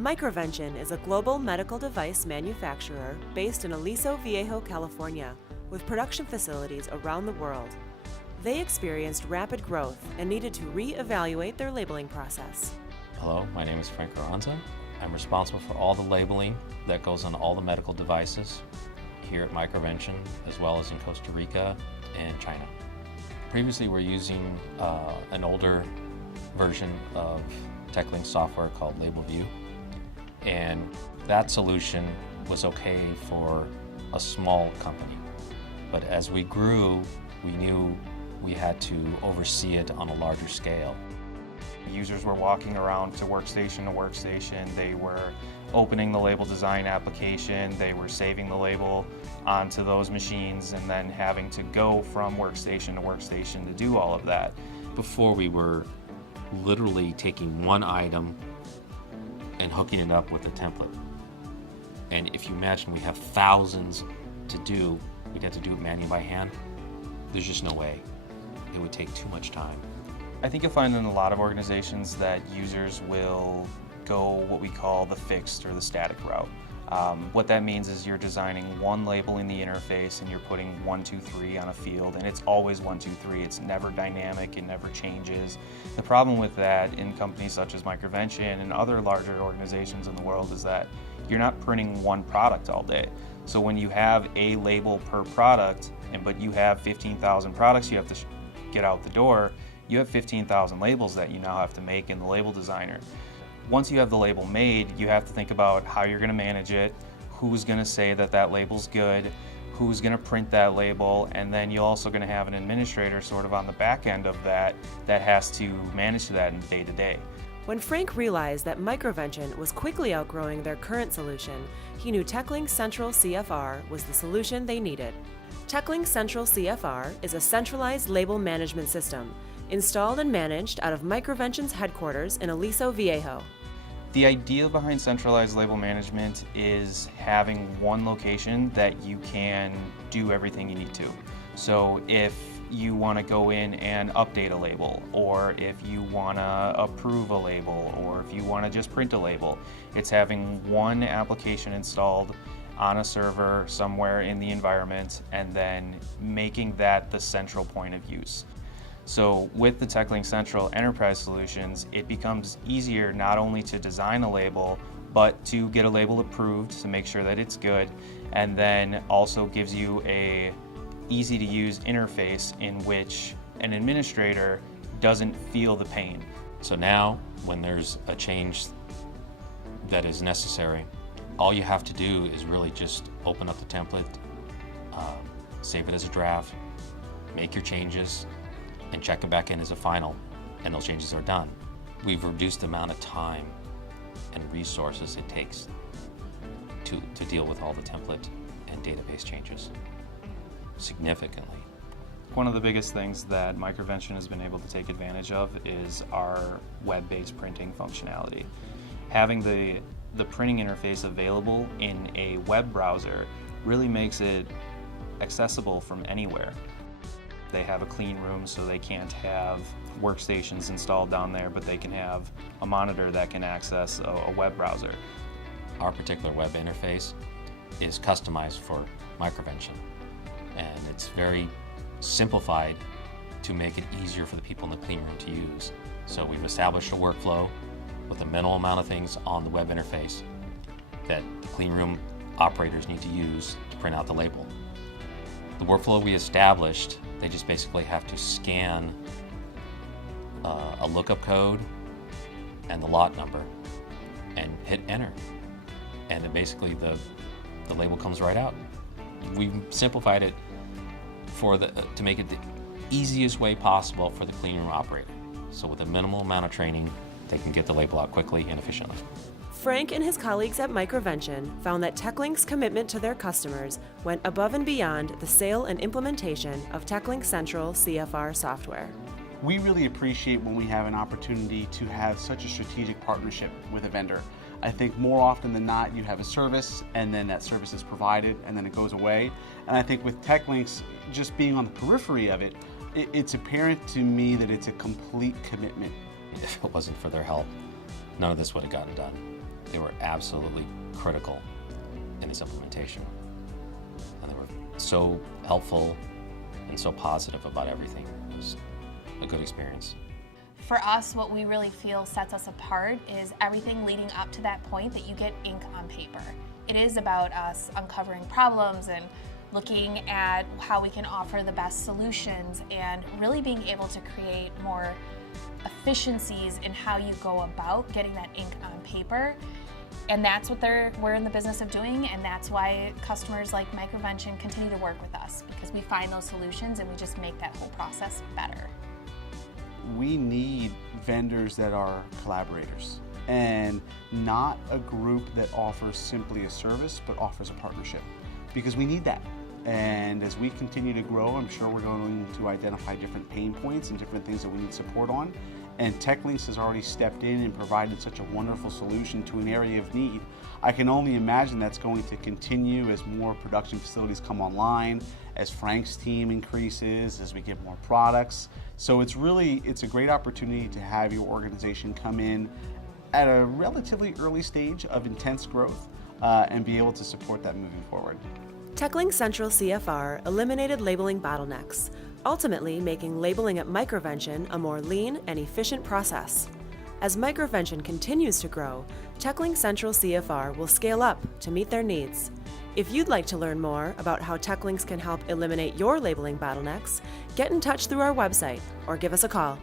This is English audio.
MicroVention is a global medical device manufacturer based in Aliso Viejo, California, with production facilities around the world. They experienced rapid growth and needed to re-evaluate their labeling process. Hello, my name is Frank Carranza. I'm responsible for all the labeling that goes on all the medical devices here at MicroVention, as well as in Costa Rica and China. Previously, we're using an older version of TEKLYNX software called LabelView, and that solution was okay for a small company. But as we grew, we knew we had to oversee it on a larger scale. Users were walking around to workstation, they were opening the label design application, they were saving the label onto those machines and then having to go from workstation to do all of that. Before, we were literally taking one item and hooking it up with a template. And if you imagine we have thousands to do, we'd have to do it manually by hand. There's just no way. It would take too much time. I think you'll find in a lot of organizations that users will go what we call the fixed or the static route. What that means is you're designing one label in the interface and you're putting 1, 2, 3 on a field, and it's always 1, 2, 3. It's never dynamic, it never changes. The problem with that in companies such as MicroVention and other larger organizations in the world is that you're not printing one product all day. So when you have a label per product, but you have 15,000 products you have to get out the door, you have 15,000 labels that you now have to make in the label designer. Once you have the label made, you have to think about how you're going to manage it, who's going to say that that label's good, who's going to print that label, and then you're also going to have an administrator sort of on the back end of that has to manage that in day to day. When Frank realized that MicroVention was quickly outgrowing their current solution, he knew TEKLYNX CENTRAL CFR was the solution they needed. TEKLYNX CENTRAL CFR is a centralized label management system installed and managed out of MicroVention's headquarters in Aliso Viejo. The idea behind centralized label management is having one location that you can do everything you need to. So if you want to go in and update a label, or if you want to approve a label, or if you want to just print a label, it's having one application installed on a server somewhere in the environment and then making that the central point of use. So with the TEKLYNX Central Enterprise Solutions, it becomes easier not only to design a label, but to get a label approved to make sure that it's good, and then also gives you a easy to use interface in which an administrator doesn't feel the pain. So now, when there's a change that is necessary, all you have to do is really just open up the template, save it as a draft, make your changes, and check them back in as a final, and those changes are done. We've reduced the amount of time and resources it takes to deal with all the template and database changes significantly. One of the biggest things that MicroVention has been able to take advantage of is our web-based printing functionality. Having the printing interface available in a web browser really makes it accessible from anywhere. They have a clean room, so they can't have workstations installed down there, but they can have a monitor that can access a web browser. Our particular web interface is customized for MicroVention, and it's very simplified to make it easier for the people in the clean room to use. So we've established a workflow with a minimal amount of things on the web interface that the clean room operators need to use to print out the label. The workflow we established, they just basically have to scan a lookup code and the lot number and hit enter. And then basically the label comes right out. We've simplified it to make it the easiest way possible for the clean room operator. So with a minimal amount of training, they can get the label out quickly and efficiently. Frank and his colleagues at MicroVention found that TEKLYNX's commitment to their customers went above and beyond the sale and implementation of TEKLYNX Central CFR software. We really appreciate when we have an opportunity to have such a strategic partnership with a vendor. I think more often than not, you have a service and then that service is provided and then it goes away. And I think with TEKLYNX just being on the periphery of it, it's apparent to me that it's a complete commitment. If it wasn't for their help, none of this would have gotten done. They were absolutely critical in this implementation. And they were so helpful and so positive about everything. It was a good experience. For us, what we really feel sets us apart is everything leading up to that point that you get ink on paper. It is about us uncovering problems and looking at how we can offer the best solutions and really being able to create more efficiencies in how you go about getting that ink on paper. And that's what we're in the business of doing, and that's why customers like MicroVention continue to work with us, because we find those solutions and we just make that whole process better. We need vendors that are collaborators and not a group that offers simply a service but offers a partnership, because we need that. And as we continue to grow, I'm sure we're going to identify different pain points and different things that we need support on. And TEKLYNX has already stepped in and provided such a wonderful solution to an area of need. I can only imagine that's going to continue as more production facilities come online, as Frank's team increases, as we get more products. So it's a great opportunity to have your organization come in at a relatively early stage of intense growth and be able to support that moving forward. TEKLYNX Central CFR eliminated labeling bottlenecks, ultimately making labeling at MicroVention a more lean and efficient process. As MicroVention continues to grow, TEKLYNX Central CFR will scale up to meet their needs. If you'd like to learn more about how TEKLYNX can help eliminate your labeling bottlenecks, get in touch through our website or give us a call.